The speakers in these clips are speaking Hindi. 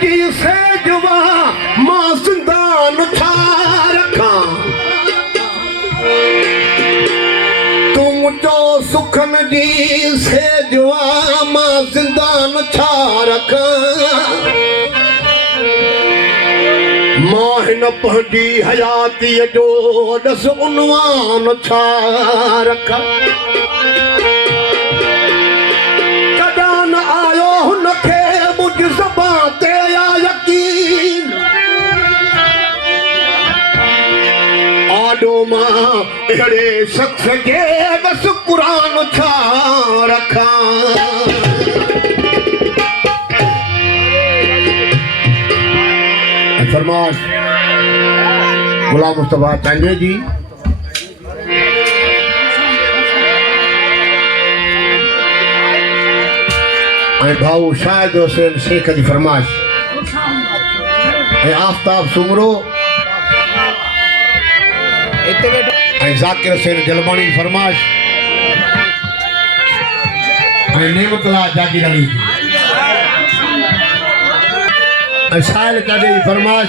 जी सेजवा मां सिंधान छा रखा तुम जो सुखन जी सेजवा मां सिंधान छा रखा मां हिन पंहिंजी हयातीअ जो ॾस उनवान छा रखा कॾहिं न आयो हुनखे मुंहिंजी ज़बान ते या यकीन आॾो मां अहिड़े शख़्स जे ॾस क़ुरान छा रखा फरमाश गुलाम मुस्तफा चांदे जी भाऊ शाहिद हुसैन शेख जी फरमाश आफ्ताब सुमरो जाकिर हुसैन जलमानी जी फरमाश नेमतुल्लाह जागीर अली जी साहिल कादे जी फरमाश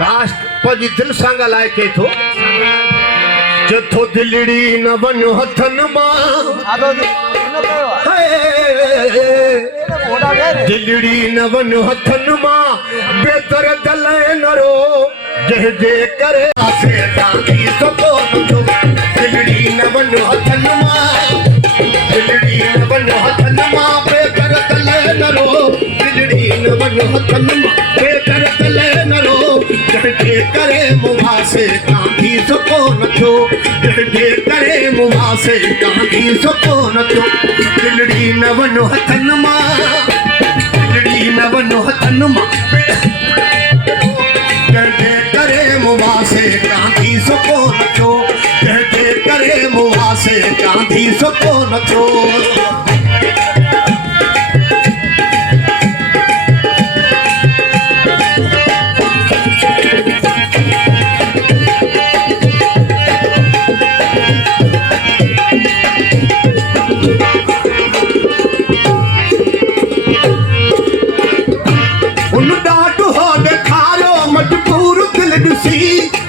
काश पंहिंजी दिलि सां ॻाल्हाए के थो चथो दिलड़ी न वञो हथनि मां दिलड़ी न वञो हथनि मां बेदर दले न रो जंहिंजे करे दिलड़ी न वञो हथनि मां दिलड़ी न वञो हथनि मां बेदर दले न रो दिलड़ी न वञो हथनि मां बेदर दले न रो जंहिंजे करे मुहासे कांधी सको न थियो जंहिंजे करे मुहासे कांधी सको न थियो दिलड़ी न वञो हथनि मां दिलड़ी न वञो हथनि मां जंहिंजे करे मुहासे कांधी सको न थियो जंहिंजे करे मुहासे कांधी सको न थियो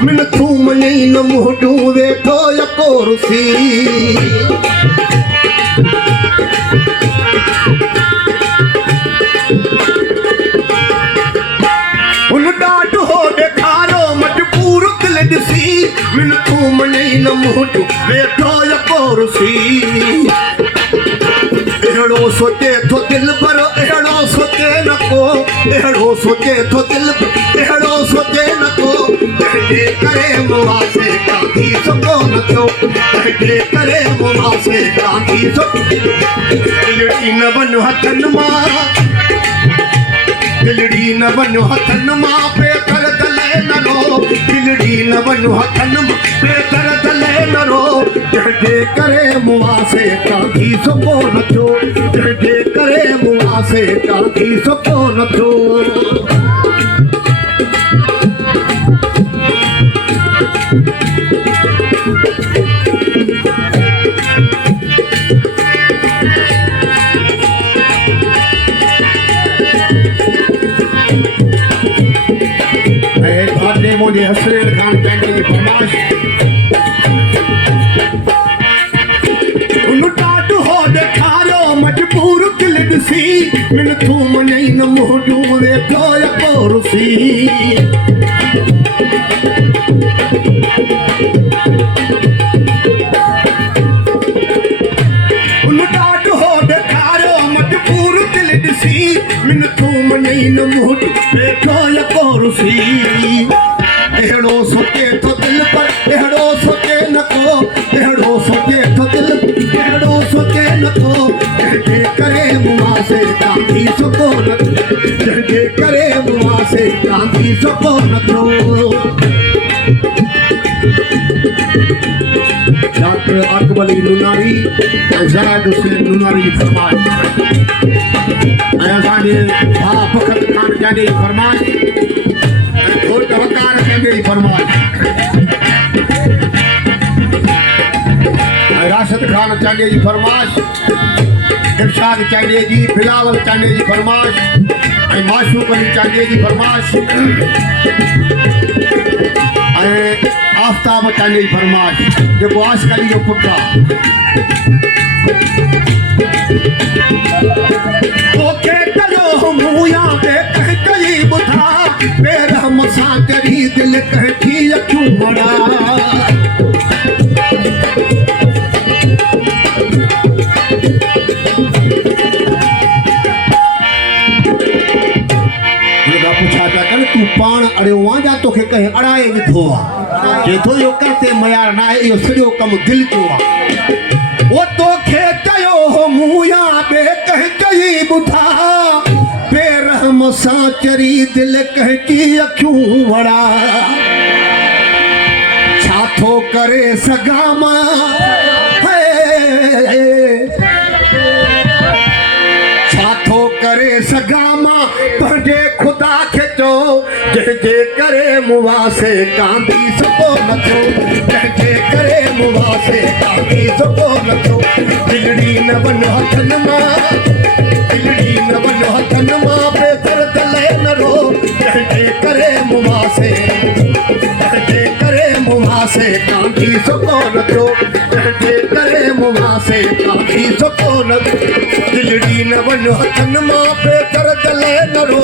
मिन थूम नहीं न मुहडू वेठो यको रुसी उन ॾाढो ॾेखारो मजबूर दिल ॾिसी मिन थूम नहीं न मुहडू वेठो यको रुसी अहिड़ो सोचे थो दिल पर अहिड़ो सोचे न को अहिड़ो सोचे थो दिल पर अहिड़ो सोचे न को तंहिंजे करे मुहासे कांधी सको न थियो तंहिंजे करे मुहासे कांधी सको दिलड़ी न वञो हथनि मां दिलड़ी न वञो हथनि मां बेकर दले न रो दिलड़ी न वञो हथनि मां बेकर दले न रो जंहिंजे करे मुहासे कांधी सको न थियो जंहिंजे करे मुहासे कांधी सको न थियो मुझे हसनैन खान पैंटे की फरमाश उन ॾाढो ॾेखारियो मजबूर दिल ॾिसी मिन थूम नहीं न मुहडू वेठो यको रुसी उन ॾाढो ॾेखारियो मजबूर दिल ॾिसी मिन थूम नहीं न मुहडू वेठो यको रुसी अहिड़ो सोचे थो दिल पर अहिड़ो सोचे न को अहिड़ो सोचे थो दिल अहिड़ो सोचे न को जंहिंजे करे मुहासे कांधी सको न जंहिंजे करे मुहासे कांधी सको न थियो डॉक्टर अकबर अली लुनारी ऐं ज़ाहिद हुसैन लुनारी जी फरमाइश ऐं असांजे भाउ फखत खान जाने जी फरमाइश और तवक्कार कहंदे जी फरमाइश राशिद खान चांडे जी फरमाश, इरशाद चांडे जी, बिलावल चांडे जी फरमाश ऐं माशूक अली चांडे जी फरमाश ऐं आफ़ताब चांडे जी फरमाश जेको आशिक़ अली जो पुटु आहे। तोखे कयो मूं या कंहिं कई ॿुधा बेरहम सां चढ़ी दिलि कंहिंजी अखियूं वड़ा। तूं पाण अड़ियो आहे या तोखे कंहिं अड़ाए विधो आहे? चए थो इहो करते मयार न आहे, इहो सॼो कमु दिलि जो आहे। उहो तोखे चयो हो मूं या ॿिए कंहिं कई ॿुधा बेरहम सां चरी दिलि कंहिंजी अखियूं वड़ा। छा थो करे सघां मां छा थो करे सघां मां तुंहिंजे ख़ुदा खे चओ जंहिंजे करे मुवासे कांदी सघो नथो, जंहिंजे करे मुवासे कांदी सघो नथो। दिलड़ी न वञ हथनि मां, दिलड़ी न वञ हथनि मां बेदर दले न रो, जंहिंजे करे मुवासे, जंहिंजे करे मुवासे कांदी सघो नथो, जंहिंजे करे मुवासे कांदी सघो नथो। दिलड़ी न वञ हथनि मां बेदर दले न रो,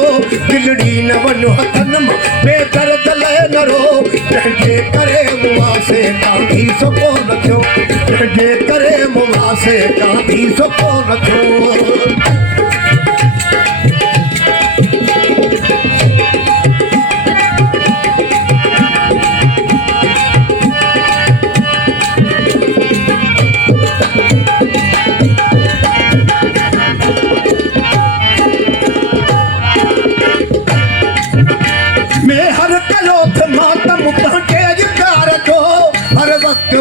दिलड़ी न वञ हथनि मां बेदर दले न रो, जंहिंजे करे मुवासे कांदी सघो नथो, जंहिंजे करे मुवासे कांदी सघो नथो।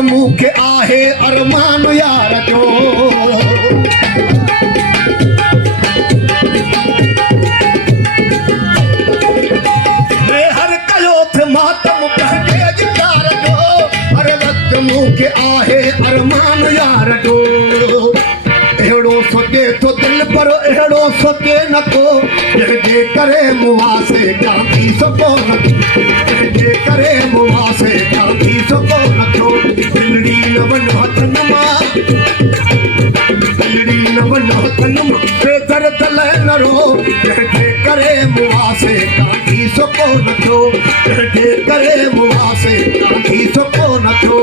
मूंखे आहे अरमान यार जो, हर कयो थे मातम पंहिंजे यार जो, हर वक़्तु मूंखे आहे अरमान यार जो। अहिड़ो सोचे थो दिलि पर अहिड़ो सोचे नथो, जंहिंजे करे मुवासे कांदी सघो नथो, जंहिंजे करे मुवासे कांदी सघो नथो। दिलड़ी न वञ हथनि मां, दिलड़ी न वञ हथनि मां बेदर दले न रो, जंहिंजे करे मुवासे कांदी सघो नथो, जंहिंजे करे मुवासे कांदी सघो नथो।